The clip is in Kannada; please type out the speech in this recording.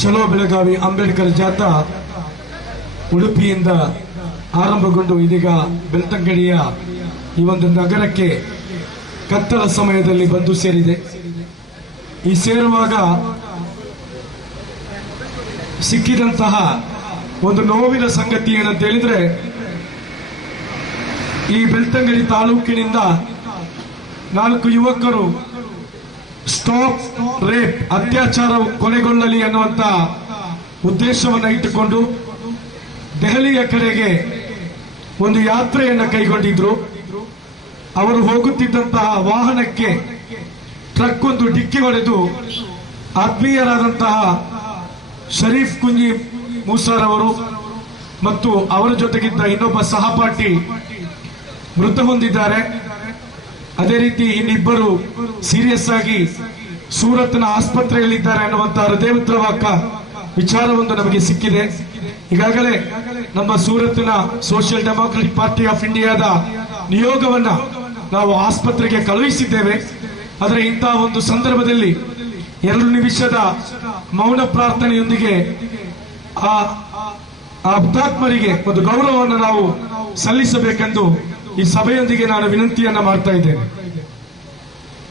ಚಲೋ ಬೆಳಗಾವಿ ಅಂಬೇಡ್ಕರ್ ಜಾಥಾ ಉಡುಪಿಯಿಂದ ಆರಂಭಗೊಂಡು ಇದೀಗ ಬೆಳ್ತಂಗಡಿಯ ಈ ಒಂದು ನಗರಕ್ಕೆ ಕತ್ತಲ ಸಮಯದಲ್ಲಿ ಬಂದು ಸೇರಿದೆ. ಈ ಸೇರುವಾಗ ಸಿಕ್ಕಿದಂತಹ ಒಂದು ನೋವಿನ ಸಂಗತಿ ಏನಂತ ಹೇಳಿದ್ರೆ, ಈ ಬೆಳ್ತಂಗಡಿ ತಾಲೂಕಿನಿಂದ ನಾಲ್ಕು ಯುವಕರು ಸ್ಟಾಪ್, ರೇಪ್, ಅತ್ಯಾಚಾರ ಕೊನೆಗೊಳ್ಳಲಿ ಅನ್ನುವಂತ ಉದ್ದೇಶವನ್ನು ಇಟ್ಟುಕೊಂಡು ದೆಹಲಿಯ ಕಡೆಗೆ ಒಂದು ಯಾತ್ರೆಯನ್ನ ಕೈಗೊಂಡಿದ್ರು. ಅವರು ಹೋಗುತ್ತಿದ್ದಂತಹ ವಾಹನಕ್ಕೆ ಟ್ರಕ್ ಒಂದು ಡಿಕ್ಕಿ ಹೊಡೆದು ಆತ್ಮೀಯರಾದಂತಹ ಶರೀಫ್ ಕುಂಜಿ ಮೂಸಾರ್ ಅವರು ಮತ್ತು ಅವರ ಜೊತೆಗಿದ್ದ ಇನ್ನೊಬ್ಬ ಸಹಪಾಠಿ ಮೃತ ಹೊಂದಿದ್ದಾರೆ. ಅದೇ ರೀತಿ ಇನ್ನಿಬ್ಬರು ಸೀರಿಯಸ್ ಆಗಿ ಸೂರತ್ನ ಆಸ್ಪತ್ರೆಯಲ್ಲಿದ್ದಾರೆ ಅನ್ನುವಂತಹ ಹೃದಯದ್ರವಾಕ ವಿಚಾರವೊಂದು ನಮಗೆ ಸಿಕ್ಕಿದೆ. ಈಗಾಗಲೇ ನಮ್ಮ ಸೂರತ್ನ ಸೋಷಿಯಲ್ ಡೆಮಾಕ್ರೆಟಿಕ್ ಪಾರ್ಟಿ ಆಫ್ ಇಂಡಿಯಾದ ನಿಯೋಗವನ್ನ ನಾವು ಆಸ್ಪತ್ರೆಗೆ ಕಳುಹಿಸಿದ್ದೇವೆ. ಆದರೆ ಇಂತಹ ಒಂದು ಸಂದರ್ಭದಲ್ಲಿ ಎರಡು ನಿಮಿಷದ ಮೌನ ಪ್ರಾರ್ಥನೆಯೊಂದಿಗೆ ಆ ಹುತಾತ್ಮರಿಗೆ ಒಂದು ಗೌರವವನ್ನು ನಾವು ಸಲ್ಲಿಸಬೇಕೆಂದು ಈ ಸಭೆಯೊಂದಿಗೆ ನಾನು ವಿನಂತಿಯನ್ನ ಮಾಡ್ತಾ ಇದ್ದೇನೆ.